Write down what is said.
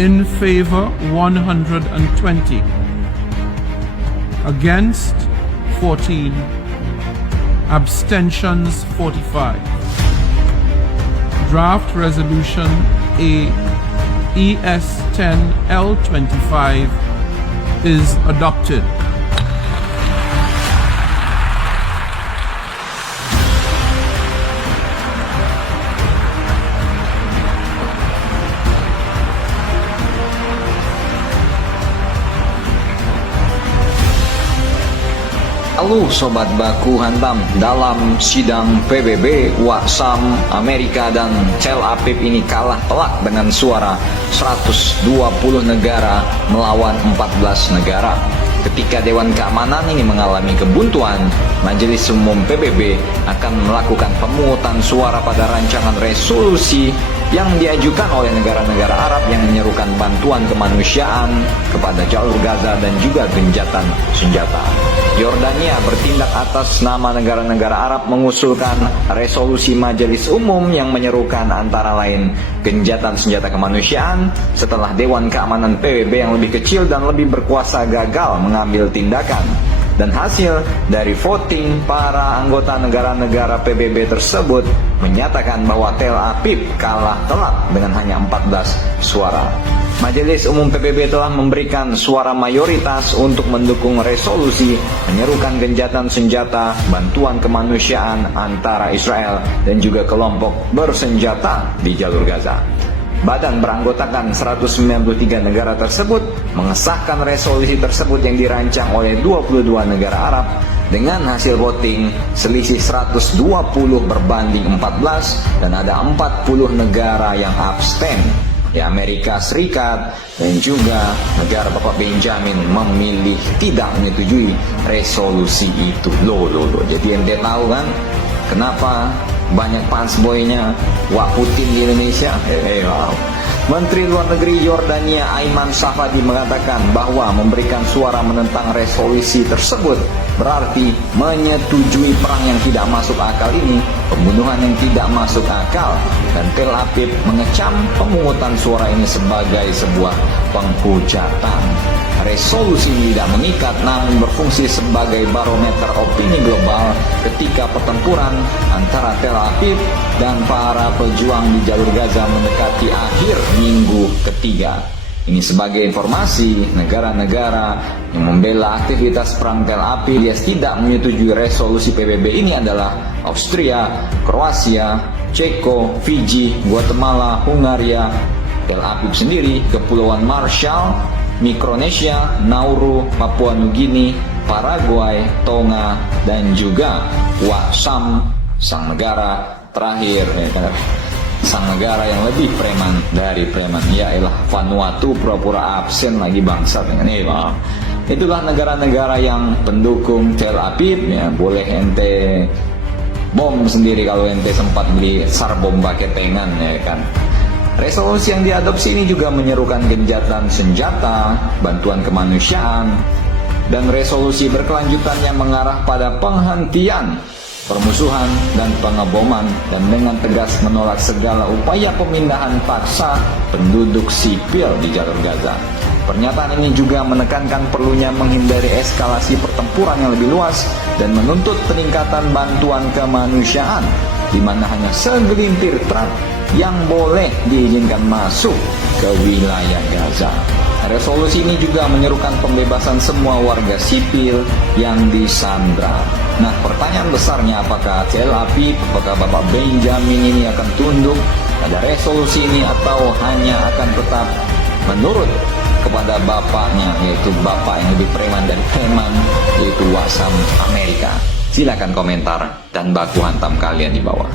In favor 120. Against 14. Abstentions 45. Draft Resolution A ES 10 L25 is adopted. Halo Sobat Baku Hantam, dalam sidang PBB, Waksam Amerika dan Tel Aviv ini kalah telak dengan suara 120 negara melawan 14 negara. Ketika Dewan Keamanan ini mengalami kebuntuan, Majelis Umum PBB akan melakukan pemungutan suara pada rancangan resolusi yang diajukan oleh negara-negara Arab yang menyerukan bantuan kemanusiaan kepada jalur Gaza dan juga gencatan senjata. Yordania bertindak atas nama negara-negara Arab mengusulkan resolusi Majelis Umum yang menyerukan antara lain gencatan senjata kemanusiaan setelah Dewan Keamanan PBB yang lebih kecil dan lebih berkuasa gagal mengambil tindakan. Dan hasil dari voting para anggota negara-negara PBB tersebut menyatakan bahwa Tel Aviv kalah telak dengan hanya 14 suara. Majelis Umum PBB telah memberikan suara mayoritas untuk mendukung resolusi menyerukan gencatan senjata bantuan kemanusiaan antara Israel dan juga kelompok bersenjata di jalur Gaza. Badan beranggotakan 193 negara tersebut mengesahkan resolusi tersebut yang dirancang oleh 22 negara Arab dengan hasil voting selisih 120 berbanding 14 dan ada 40 negara yang abstain. Ya, Amerika Serikat dan juga negara Bapak Benjamin memilih tidak menyetujui resolusi itu. Loh. Jadi ente tahu kan kenapa banyak fansboynya Wak Putin di Indonesia? Wow. Menteri Luar Negeri Yordania Ayman Safadi mengatakan bahwa memberikan suara menentang resolusi tersebut berarti menyetujui perang yang tidak masuk akal ini, pembunuhan yang tidak masuk akal, dan Tel Aviv mengecam pemungutan suara ini sebagai sebuah penghujatan. Resolusi ini tidak mengikat namun berfungsi sebagai barometer opini global ketika pertempuran antara Tel Aviv dan para pejuang di jalur Gaza mendekati akhir minggu ketiga. Ini sebagai informasi, negara-negara yang membela aktivitas perang Tel Aviv yang tidak menyetujui resolusi PBB ini adalah Austria, Kroasia, Ceko, Fiji, Guatemala, Hungaria, Tel Aviv sendiri, Kepulauan Marshall, Mikronesia, Nauru, Papua Nugini, Paraguay, Tonga, dan juga Waksam, sang negara terakhir, sang negara yang lebih preman dari preman, yailah Vanuatu, pura-pura absen lagi bangsat dengan ini. Itulah negara-negara yang pendukung Tel Aviv. Ya, boleh ente bom sendiri kalau ente sempat beli sar bomba ketengan, ya kan. Resolusi yang diadopsi ini juga menyerukan gencatan senjata, bantuan kemanusiaan, dan resolusi berkelanjutan yang mengarah pada penghentian permusuhan dan pengeboman, dan dengan tegas menolak segala upaya pemindahan paksa penduduk sipil di jalur Gaza. Pernyataan ini juga menekankan perlunya menghindari eskalasi pertempuran yang lebih luas dan menuntut peningkatan bantuan kemanusiaan, di mana hanya segelintir truk yang boleh diizinkan masuk ke wilayah Gaza. Resolusi ini juga menyerukan pembebasan semua warga sipil yang disandra. Nah, pertanyaan besarnya, apakah Tel Aviv, apakah Bapak Benjamin ini akan tunduk pada resolusi ini atau hanya akan tetap menurut kepada bapaknya, yaitu bapak yang lebih preman dari preman, yaitu Waksam Amerika? Silakan komentar dan baku hantam kalian di bawah.